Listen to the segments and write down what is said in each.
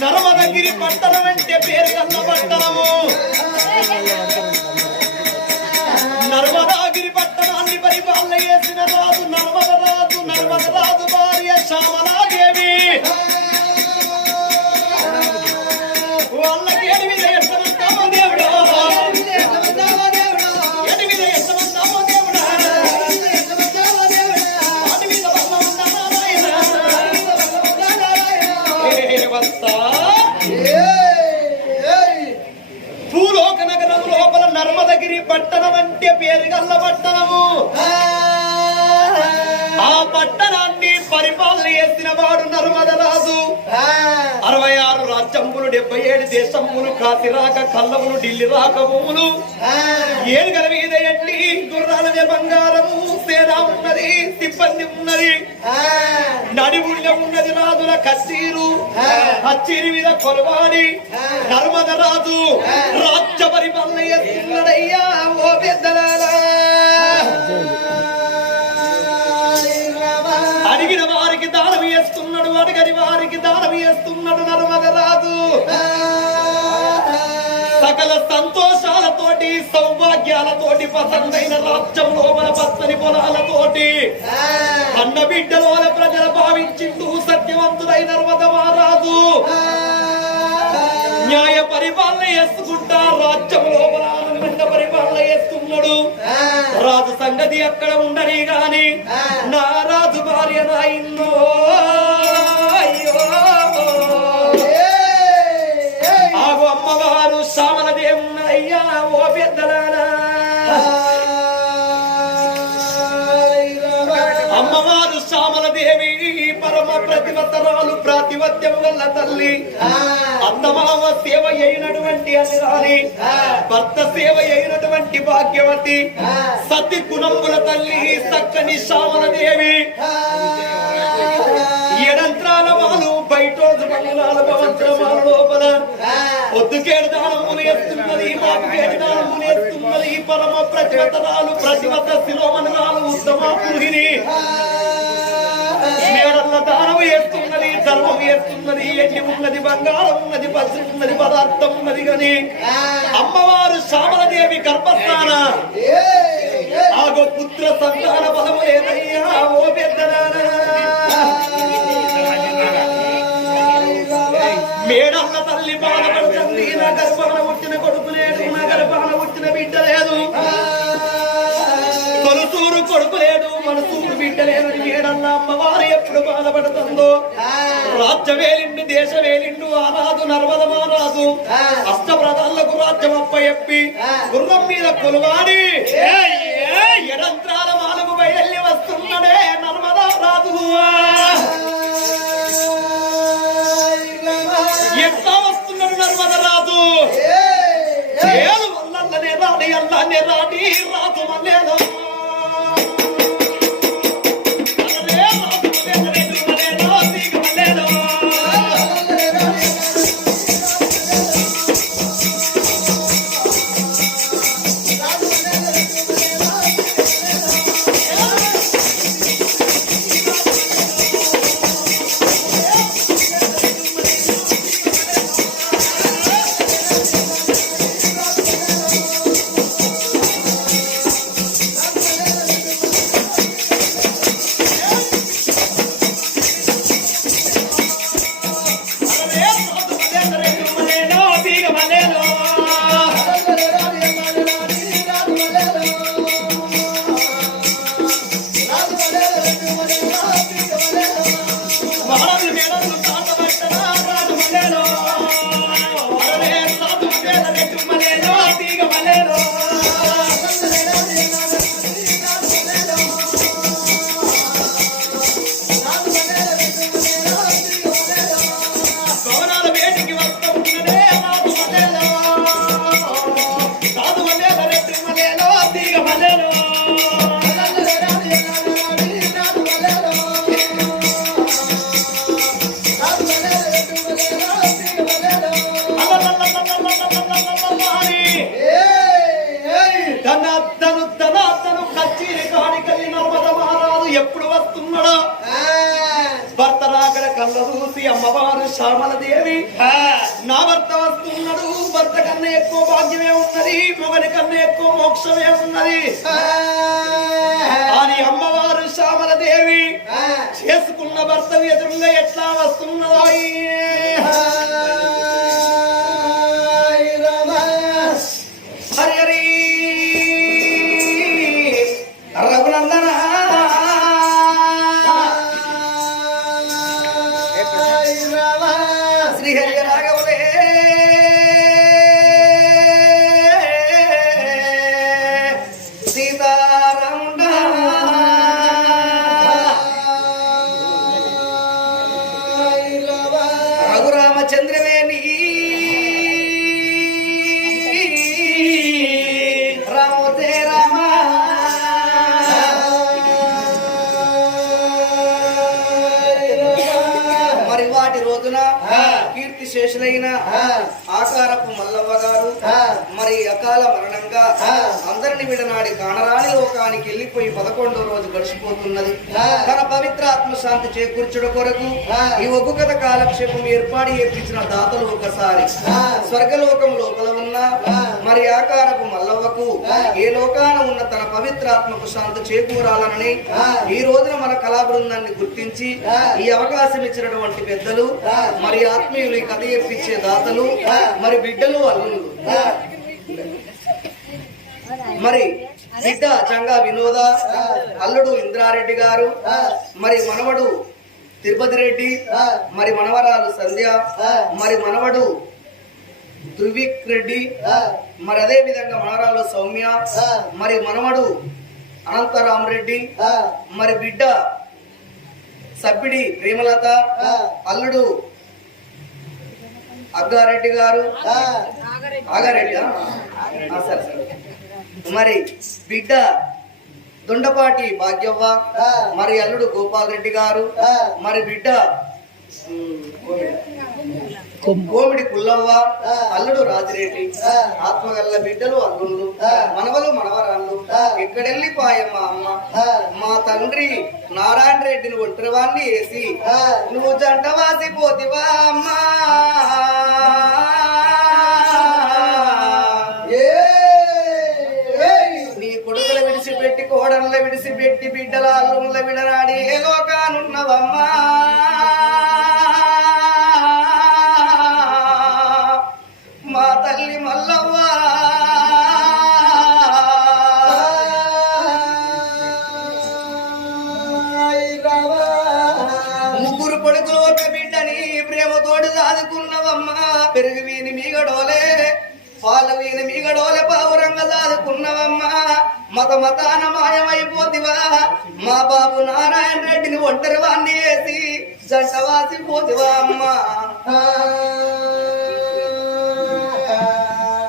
నర్మదగిరి పట్టణం అంటే పేరు కన్న పట్టణము. నర్మదాగిరి పట్టణాన్ని పరిపాలన చేసిన రాజు నర్మద రాజు నర్మద రాజు భార్య శ్యామలాదేవి. నర్మదగిరి పట్టణం అంటే పేరు గల్ల పట్టణము. ఆ. పట్టణాన్ని పరిపాలన చేసిన వాడు నర్మద రాజు అరవై రాజ్యములు డెబ్బై ఏడు దేశములు కాసి రాక కల్లములు ఢిల్లీ రాక భూములు ఏనుగల మీద ఎట్టి గుర్రాల బంగారము సేన ఉన్నది సిబ్బంది ఉన్నది. నడివుళ్ళ ఉన్నది రాజుల కచ్చీరు కచ్చీరి మీద కొలవాడి నర్మద రాజు రాజ్య పరిపాలన చేస్తున్నాడయ్యా ఓ పెద్దలారా. అడిగిన వారికి దానం వేస్తున్నాడు అడగని వారికి దానం వేస్తున్నాడు నర్మద రాదు సకల సంతోషాలతోటి సౌభాగ్యాలతోటి పసందైన రాజ్యంలో లోపల పచ్చని పొలాలతోటి అన్న బిడ్డలోన ప్రజల భావించిండు సత్యవంతుడైన నర్మద మహారాజు. న్యాయ పరిపాలన చేసుకుంటా రాజ్యంలో లోపల ఆనందంగా పరిపాలన చేసుకుంటా. రాజు సంగతి అక్కడ ఉండని గాని నా రాజు భార్య నాయన్నో అయ్యో. ఆగు అమ్మవారు శ్యామల దేవున్నయ్యా ఓ పెద్దలారా అమ్మవారు శ్యామల దేవి పరమ ప్రతివతరాలు ప్రాతిపత్యం వల్ల తల్లి. అత్తమామ సేవ అయినటువంటి అనిరాని భర్త సేవ అయినటువంటి భాగ్యవతి సతి గుణముల తల్లి చక్కని శ్యామల దేవి. ఎడంత్రాల వాళ్ళు బయట భవంత్రమాల లోపల. పొద్దుకేడు దానములు ఎత్తున్నది మాకేడు దానములు ఎత్తున్నది పరమ ప్రతివతరాలు ప్రతివత శిరోమణాలు ఉత్తమ పురుహిని. మేడల్ల దానం వేస్తున్నది ధర్మం వేస్తున్నది ఎండి ఉన్నది బంగారం ఉన్నది పసి ఉన్నది పదార్థం ఉన్నది గని అమ్మవారు శ్యామలదేవి గర్భస్థాన ఆగో పుత్ర సంతాన బలము లేదయ్యా ఓ పెద్దలారా మేడన్న తల్లి బాధపడుతుంది నా గర్భాన పుట్టిన కొడుకు అమ్మవారు ఎప్పుడు బాధపడుతుందో? రాజ్యవేలిండు దేశవేలిండు ఆనాదు నర్మద మహారాజు అష్టప్రదాలకు రాజ్యం అప్ప చెప్పి గుర్రం మీద కొలువాడి. ఎడంత్రాల మాలకు బయలు వస్తున్నాడే నర్మదా రాజు. ఎట్లా వస్తున్నాడు నర్మద రాజు? ఏడు వల్లనే రాడి అల్లనే రాడి రాజు మల్లేదో ధనార్దను ధనార్దను కచ్చేరి కాడికెళ్ళి నర్మద మహారాజు ఎప్పుడు వస్తున్నాడో? భర్త రాకడ కళ్ళ చూసి అమ్మవారు శ్యామలదేవి ఆ, నా భర్త వస్తున్నాడు భర్త కన్నా ఎక్కువ భాగ్యమే ఉన్నది మొగడి కన్నా ఎక్కువ మోక్షమే ఉన్నది. అని అమ్మవారు శ్యామలదేవి చేసుకున్న భర్త ఎదురుగా ఎట్లా వస్తున్నదో? ఆత్మశాంతి చేకూర్చుడు కొరకు ఈ కథ కాలక్షేపం ఏర్పాటు చేపించిన దాతలు ఒకసారి. స్వర్గలోకం లోపల ఉన్న మరి ఆకారపు మల్లవ్వకు ఏ లోకాన ఉన్న తన పవిత్రాత్మకు శాంతి చేకూరాలనని ఈ రోజున మన కళా బృందాన్ని గుర్తించి ఈ అవకాశం ఇచ్చినటువంటి పెద్దలు మరి ఆత్మీయులు ఈ కథ చెప్పించే దాతలు మరి బిడ్డలు అల్లుళ్ళు. మరి బిడ్డ చంగా వినోద అల్లుడు ఇంద్రారెడ్డి గారు మరి మనవడు తిరుపతి రెడ్డి మరి మనవరాలు సంధ్య మరి మనవడు ధృవిక్ రెడ్డి మరి అదే విధంగా మనవరాలు సౌమ్య మరి మనవడు అనంతరాం రెడ్డి మరి బిడ్డ సబ్బిడి ప్రేమలత అల్లుడు అగ్గారెడ్డి గారు ఆగారెడ్డి సరే సరే. మరి బిడ్డ దొండపాటి భాగ్యవ్వ మరి అల్లుడు గోపాల్ రెడ్డి గారు మరి బిడ్డ కోమిడి పుల్లవ్వ అల్లుడు రాజిరెడ్డి ఆత్మగల్ల బిడ్డలు అల్లుళ్ళు మనవలు మనవరాళ్ళు ఎక్కడెళ్ళిపోయే మా అమ్మ? మా తండ్రి నారాయణ రెడ్డిని ఒంటరివాణ్ణి వేసి నువ్వు జంట వాసిపోతివా అమ్మా. కోడళ్ళ విడిచిపెట్టి బిడ్డల అల్లుళ్ళ విడరాడి ఏ లోకానున్నవమ్మా. మా తల్లి మల్లవ్వ. ముగ్గురు కొడుకులు ఒక బిడ్డని ప్రేమతోటి సాదుకున్నవమ్మా పెరుగు వీని మీగడోలే పాల వీని మీగడోలే పావురంగ సాదుకున్నవమ్మా మత మతాన మాయమైపోతివా? మా బాబు నారాయణ రెడ్డిని ఒంటరి వాణ్ణి వేసి జంట వాసిపోతివా అమ్మా?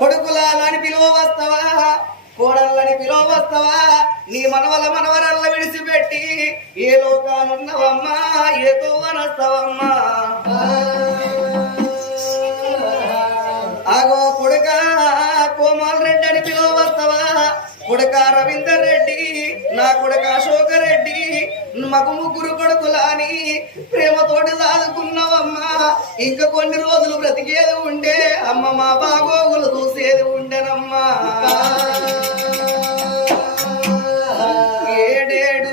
కొడుకులాలని పిలువ వస్తావా కోడళ్ళని పిలువ వస్తావా నీ మనవల మనవరల్ల విడిచిపెట్టి ఏ లోకానున్నవమ్మా? ఏతో తోవనస్తావమ్మా? ఆగో కొడుక కోమాల రెడ్డి అని పిలువ వస్తావా కొడక రవీందర్ రెడ్డి నా కొడక అశోక రెడ్డి మాకు ముగ్గురు కొడుకులాని ప్రేమతోటి సాదుకున్నావమ్మా ఇంకా కొన్ని రోజులు బ్రతికేది ఉండే అమ్మ మా బాగోగులు చూసేది ఉండేనమ్మా. ఏడేడు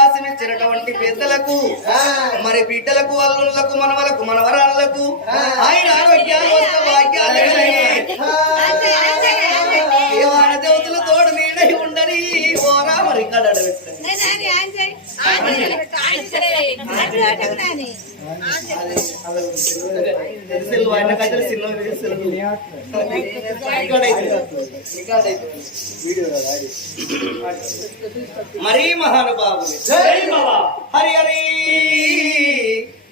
అవకాశం ఇచ్చినటువంటి పెద్దలకు మరి బిడ్డలకు అల్లుళ్ళకు మనవలకు మనవరాళ్ళకు ఆయన ఆరోగ్యాలు వస్త భాగ్యాలు దేవాన దేవతల తోడు నీడై ఉండని ఓరా మరి కడడ మరీ మహానుభావులు హరి హరి.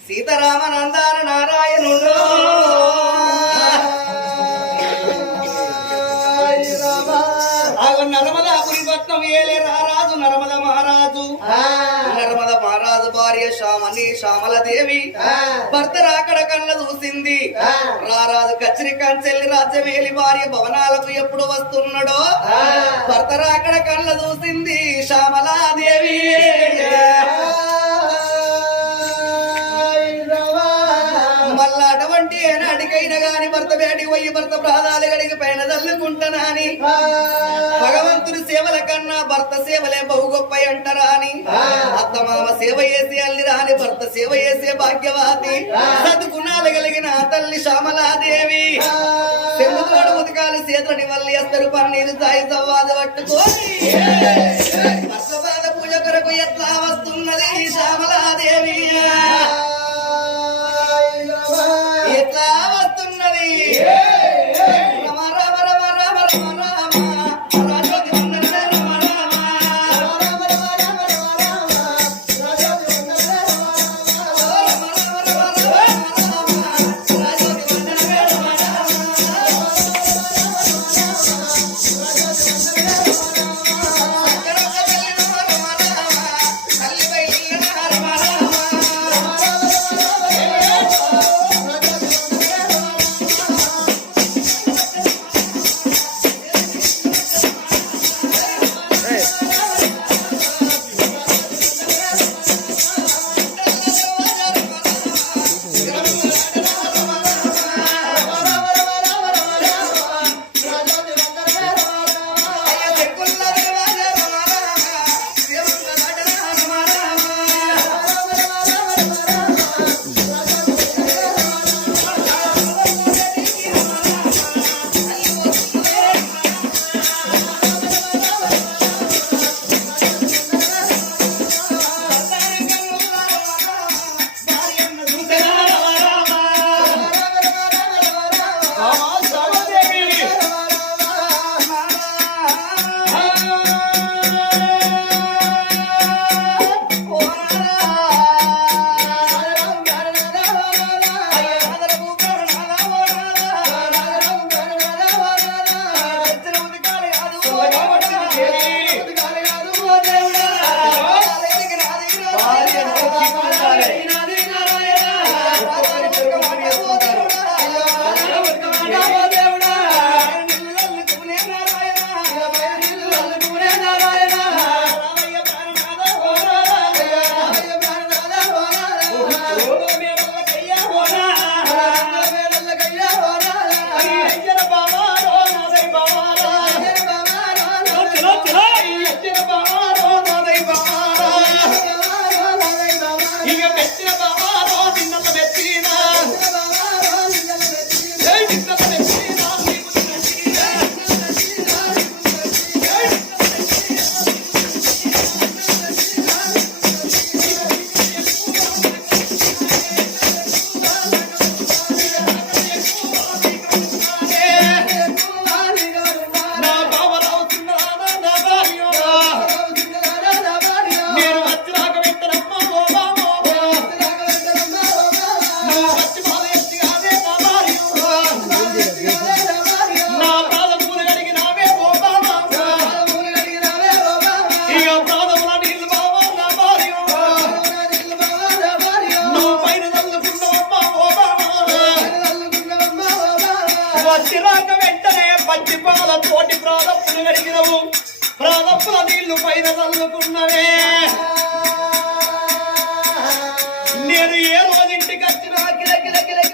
సీతారామనందాన నారాయణుడు. ఆగో నర్మదాపురి పట్నం ఏలే రారాజు నర్మద మహారాజు. నర్మద మహారాజు భార్య శ్యామని శ్యామల దేవి భర్త రాకడ కళ్ళ చూసింది. రారాజు కచ్చిరి కంచెల్లి రాజ్యమేలి భార్య భవనాలకు ఎప్పుడు వస్తున్నాడో? భర్త రాకడ కళ్ళ చూసింది శ్యామలాదేవి. వేడికి పోయి భర్త ప్రాణాలు గడికి పైన తల్లుకుంటానని భగవంతుని సేవల కన్నా భర్త సేవలే బహు గొప్ప అంటారా అని. అత్తమామ సేవ చేసి అల్లి రాని భర్త సేవ చేసే భాగ్యవాతి సద్గుణాలు కలిగిన తల్లి శ్యామలాదేవి. చెంబుతోడు ఉతకాలు చేతులని వల్లి అస్తరు పన్నీరు సాయి సవ్వాది పట్టుకొని. పూజ కొరకు ఎట్లా వస్తున్నది శ్యామలాదేవి?